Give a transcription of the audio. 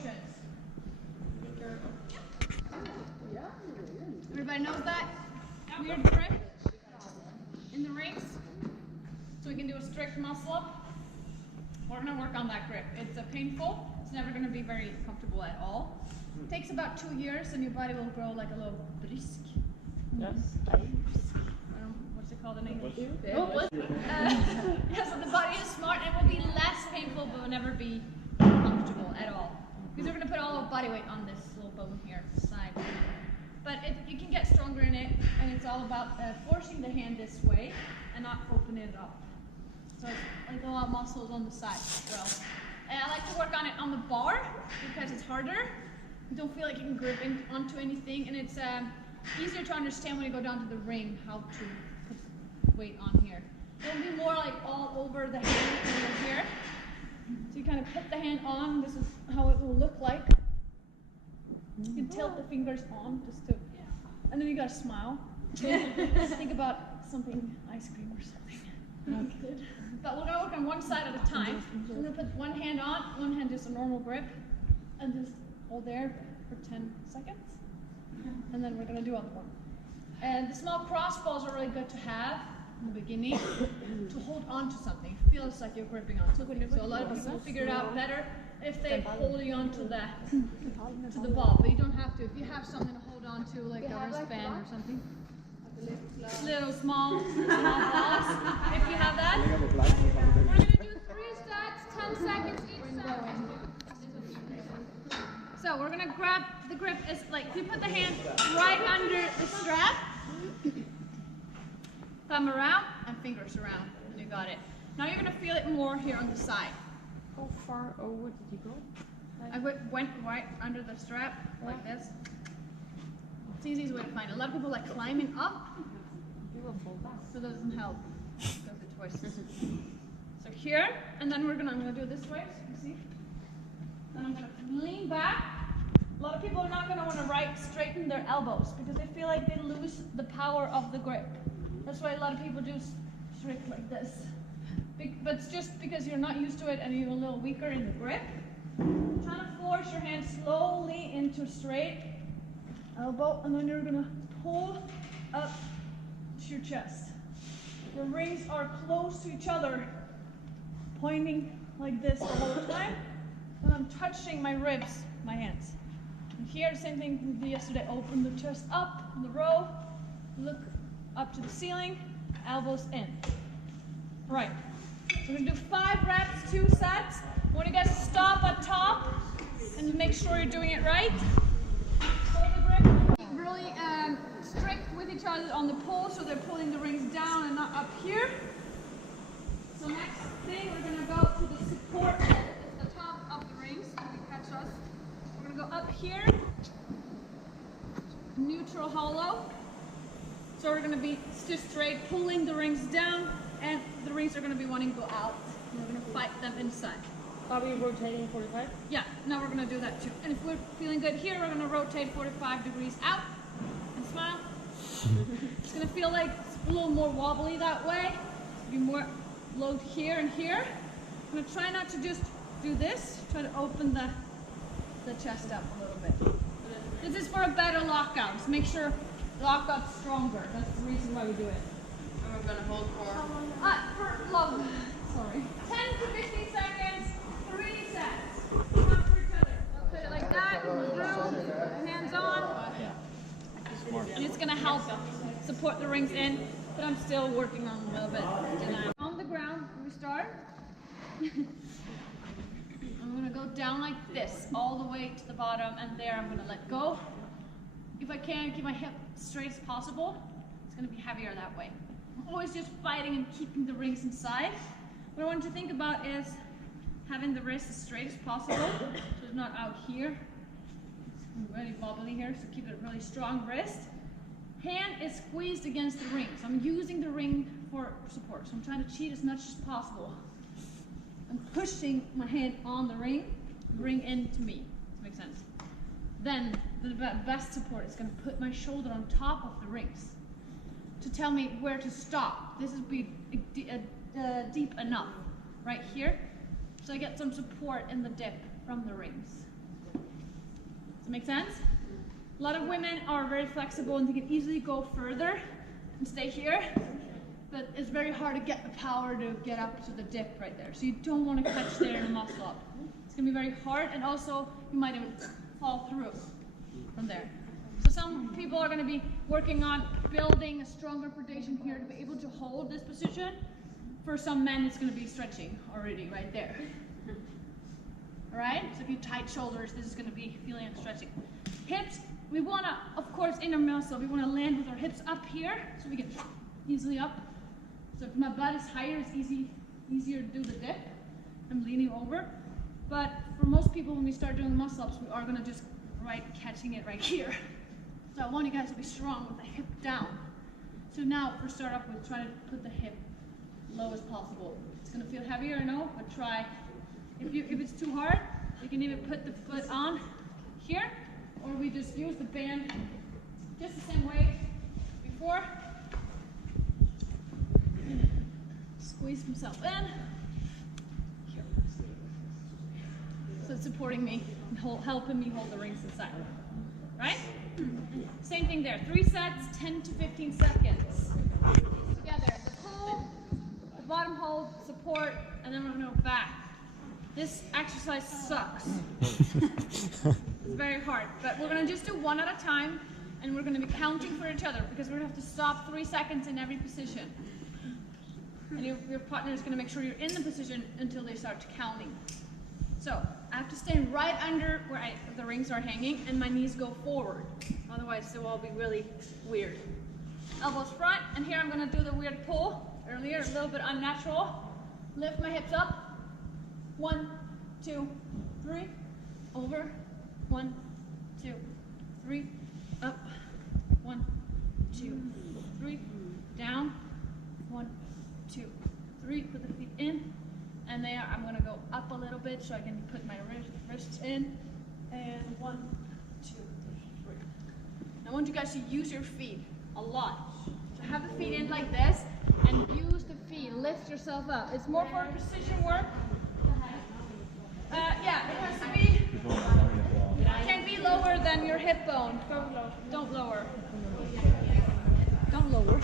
situations. Everybody knows that weird grip in the rings? So we can do a strict muscle up. We're going to work on that grip. It's painful. It's never going to be very comfortable at all. It takes about 2 years and your body will grow like a little brisk. Yes. What's it called in English? Yeah, so the body is smart and it will be less painful but will never be comfortable at all. Because we're going to put all of body weight on this little bone here, side. But you can get stronger in it, and it's all about forcing the hand this way and not opening it up. So it's like a lot of muscles on the side as well. And I like to work on it on the bar because it's harder. You don't feel like you can grip onto anything, and it's easier to understand when you go down to the ring how to put weight on here. It'll be more like all over the hand over here. So you kind of put the hand on. This is how it will look like. You can tilt the fingers on just to, and then you gotta smile. Think about something, ice cream or something. Okay. But we're gonna work on one side at a time. So we're gonna put one hand on, one hand just a normal grip, and just hold there for 10 seconds. And then we're gonna do other one. And the small crossballs are really good to have in the beginning to hold on to something. It feels like you're gripping on something. So a lot of people figure it out better if they hold you onto the ball, but you don't have to. If you have something to hold on to, like a wristband or something, little small balls. If you have that, we're gonna do 3 sets, 10 seconds each set. So we're gonna grab the grip. Is like you put the hand right under the strap, thumb around and fingers around, and you got it. Now you're gonna feel it more here on the side. How far over did you go? I went right under the strap, like this. It's the easiest way to find it. A lot of people like climbing up, so it doesn't help because it twists. So here, and then I'm gonna do it this way, so you can see. Then I'm gonna lean back. A lot of people are not gonna want to straighten their elbows because they feel like they lose the power of the grip. That's why a lot of people do strict like this. But it's just because you're not used to it and you're a little weaker in the grip. Trying to force your hand slowly into straight elbow, and then you're gonna pull up to your chest. The rings are close to each other, pointing like this the whole time. And I'm touching my ribs, my hands. And here, same thing we did yesterday. Open the chest up in the row, look up to the ceiling, elbows in. Right. So we're gonna do 5 reps, 2 sets. I want you guys to stop at top and make sure you're doing it right. Hold the grip. Really strict with each other on the pull, so they're pulling the rings down and not up here. So next thing, we're gonna go to the support at the top of the rings. So we catch us. We're gonna go up here, neutral hollow. So we're gonna be just straight, pulling the rings down. And the rings are going to be wanting to go out. And we're going to fight them inside. Are we rotating 45? Yeah, now we're going to do that too. And if we're feeling good here, we're going to rotate 45 degrees out and smile. It's going to feel like it's a little more wobbly that way. Be more load here and here. I'm going to try not to just do this. Try to open the chest up a little bit. This is for a better lockout. Just make sure the lockout's stronger. That's the reason why we do it. We're gonna hold for love. Sorry. 10 to 15 seconds, 3 sets. Not for each other. Put it like that, through, hands on. And it's gonna help support the rings in, but I'm still working on a little bit. On the ground, when we start, I'm gonna go down like this, all the way to the bottom, and there I'm gonna let go. If I can, keep my hip straight as possible. It's gonna be heavier that way. Always just fighting and keeping the rings inside. What I want you to think about is having the wrist as straight as possible, so it's not out here. It's really wobbly here, so keep it a really strong wrist. Hand is squeezed against the ring, so I'm using the ring for support. So I'm trying to cheat as much as possible. I'm pushing my hand on the ring into me. Does that make sense? Then the best support is going to put my shoulder on top of the rings to tell me where to stop. This is deep enough right here, so I get some support in the dip from the rings. that make sense? A lot of women are very flexible and they can easily go further and stay here, but it's very hard to get the power to get up to the dip right there. So you don't want to catch there in a muscle up. It's going to be very hard, and also you might even fall through from there. So some people are going to be working on building a stronger foundation here to be able to hold this position. For some men, it's going to be stretching already right there. All right? So if you tight shoulders, this is going to be feeling and stretching. Hips, we want to, of course, inner muscle. We want to land with our hips up here so we get easily up. So if my butt is higher, it's easier to do the dip. I'm leaning over. But for most people, when we start doing muscle-ups, we are going to just catching it right here. So I want you guys to be strong with the hip down. So now, for start off with, try to put the hip low as possible. It's going to feel heavier, I know, but try. If it's too hard, you can even put the foot on here, or we just use the band just the same way before. Squeeze himself in. Here. So it's supporting me and helping me hold the rings inside. Right? Same thing there. 3 sets, 10 to 15 seconds. Together. The pull, the bottom hold, support, and then we're going to go back. This exercise sucks. It's very hard. But we're going to just do one at a time, and we're going to be counting for each other because we're going to have to stop 3 seconds in every position. And your partner is going to make sure you're in the position until they start counting. So I have to stand right under where the rings are hanging, and my knees go forward. Otherwise, it will all be really weird. Elbows front, and here I'm going to do the weird pull. Earlier, a little bit unnatural. Lift my hips up. 1, 2, 3. Over. 1, 2, 3. Up. 1, 2, 3. Down. 1, 2, 3. Put the feet in. And there, I'm going to go up a little bit so I can put my wrists in. And 1, 2, 3. I want you guys to use your feet a lot. So have the feet in like this and use the feet. Lift yourself up. It's more for precision work. Yeah, it has to be. It can't be lower than your hip bone. Don't lower. Don't lower.